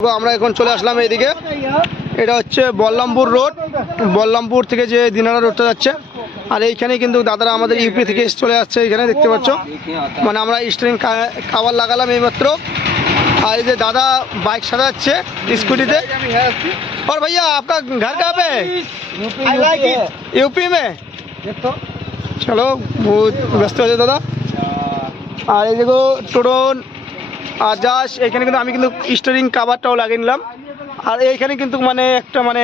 আমরা এখন চলে আসলাম এইদিকে। এটা হচ্ছে বল্লামপুর রোড, বল্লামপুর থেকে যে দিনারা রোডটা যাচ্ছে। আর এইখানে কিন্তু দাদারা আমাদের ইউপি থেকে চলে আসছে, এখানে দেখতে পাচ্ছ। মানে আমরা স্টিয়ারিং কভার লাগালাম এইমাত্র। আর এই যে দাদা বাইক সাজাচ্ছে স্কুটিতে। और भैया आपका घर कहाँ पे है? यूपी में। चलो बहुत ব্যস্ত আছে দাদা। আর এই দেখো টোটন আর যাস, এখানে কিন্তু আমি কিন্তু স্টিয়ারিং কভারটাও লাগিয়ে নিলাম। আর এইখানে কিন্তু মানে একটা মানে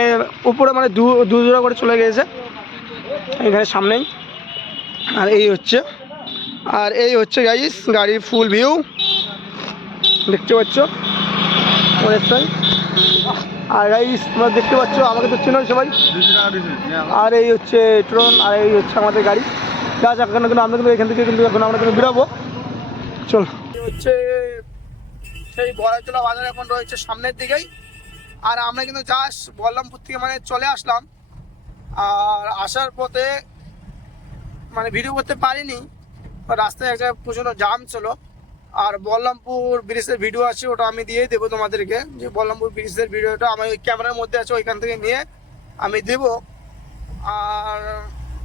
উপরে মানে দু জোড়া করে চলে গেছে এখানে সামনেই। আর এই হচ্ছে গাইস গাড়ির ফুল ভিউ দেখতে পাচ্ছ অনেকটাই। আর গাইস তোমরা দেখতে পাচ্ছ, আমাকে তো চেনো সবাই। আর এই হচ্ছে ট্রন, আর এই হচ্ছে আমাদের গাড়ি। যা যাক কেন কিন্তু আমরা কিন্তু এখান থেকে কিন্তু এখন আমরা কিন্তু বেরোবো। চলো, হচ্ছে সেই বড়াইতলা বাজার এখন রয়েছে সামনের দিকেই। আর আমরা কিন্তু জাস্ট বল্লামপুর থেকে মানে চলে আসলাম। আর আসার পথে মানে ভিডিও করতে পারিনি, রাস্তায় এক জায়গায় প্রচণ্ড জাম ছিল। আর বল্লামপুর ব্রিজের ভিডিও আছে, ওটা আমি দিয়ে দেবো তোমাদেরকে। যে বল্লামপুর ব্রিজের ভিডিওটা আমার ওই ক্যামেরার মধ্যে আছে, ওইখান থেকে নিয়ে আমি দেব। আর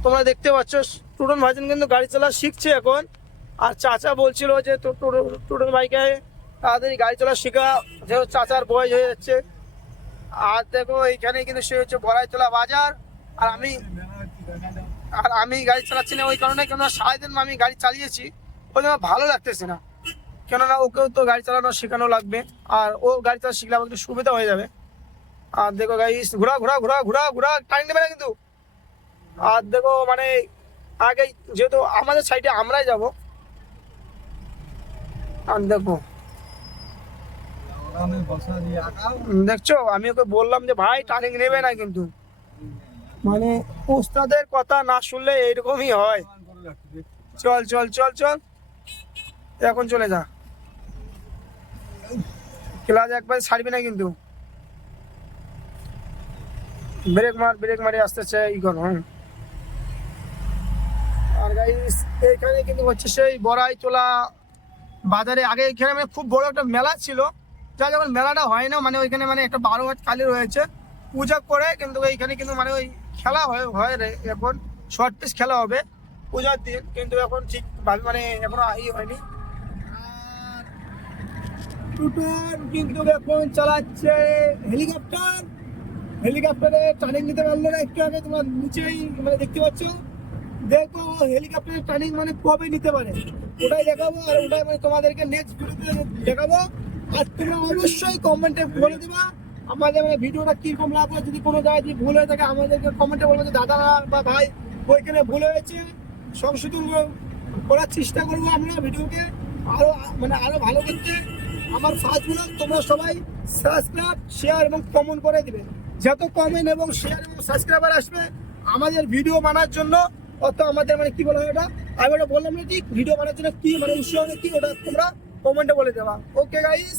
তোমরা দেখতে পাচ্ছ টুটন ভাইজান কিন্তু গাড়ি চালা শিখছে এখন। আর চাচা বলছিল যে টুটন ভাইকে তাড়াতাড়ি গাড়ি চালা শেখা, যেহেতু চাচার বয়স হয়ে যাচ্ছে। আর দেখো এইখানে কিন্তু সে হচ্ছে বড়াইতলা বাজার। আর আমি গাড়ি চালাচ্ছি না ওই কারণে, কেননা সারাদিন আমি গাড়ি চালিয়েছি, ওই জন্য ভালো লাগতেছে না। কেননা ওকেও তো গাড়ি চালানো শেখানো লাগবে, আর ও গাড়ি চালা শিখলে আমাকে একটু সুবিধা হয়ে যাবে। আর দেখো গাইস ঘোরা ঘোরা ঘোরা ঘোরা ঘোরা টাইম নেবে না কিন্তু। আর দেখো মানে আগে যেহেতু আমাদের সাইডে আমরাই যাব। আর দেখো দেখছো, আমি ওকে বললাম যে ভাই টার্নিং নেবে না কিন্তু, মানে ওস্তাদের কথা না শুনলে এইরকমই হয়। চল চল চল চল, এখন চলে যা, ক্লাস একবার ছাড়বি না কিন্তু। ব্রেক মারি আসতেছে ই করো। আর গাইস এখানে কিন্তু হচ্ছে সেই বড়াইতলা বাজারে। আগে এখানে মানে খুব বড় একটা মেলা ছিল, যা যখন মেলাটা হয় না, মানে ওইখানে মানে একটা 12 হাত কালী রয়েছে পূজা করে। কিন্তু এইখানে কিন্তু মানে ওই খেলা হয় রে, এখন শর্ট পিস খেলা হবে পূজার দিন, কিন্তু এখন ঠিকভাবে মানে এখনো হয়নি। আর টুটন কিন্তু এখন চালাচ্ছে হেলিকপ্টারে টার্নিং নিতে পারলো না একটু আগে, তোমরা নিচেই মানে দেখতে পাচ্ছ। দেখো হেলিকপ্টারের টার্নিং মানে কবে নিতে পারে ওটাই দেখাবো, আর ওটাই মানে তোমাদেরকে নেক্সট ভিডিওতে দেখাবো। আর তোমরা অবশ্যই কমেন্টে বলে দিবা আমাদের মানে ভিডিওটা কিরকম লাগলো। যদি কোনো জায়গায় যদি ভুল হয়ে থাকে আমাদেরকে কমেন্টে বলবো যে দাদা বা ভাই ওইখানে ভুল হয়েছে, সংশোধন করার চেষ্টা করবো আমরা ভিডিওকে আরো ভালো করতে। আমার ফার্স্ট ব্লগ তোমরা সবাই সাবস্ক্রাইব, শেয়ার এবং কমেন্ট করে দিবে। যত কমেন্ট এবং শেয়ার এবং সাবস্ক্রাইবার আসবে আমাদের ভিডিও বানার জন্য, অত আমাদের মানে কি বলা হয় ওটা, আমি ওটা বললাম না ঠিক, ভিডিও বানার জন্য কি মানে উৎসাহ কি ওটা তোমরা কমেন্টে বলে দেবা। Okay guys.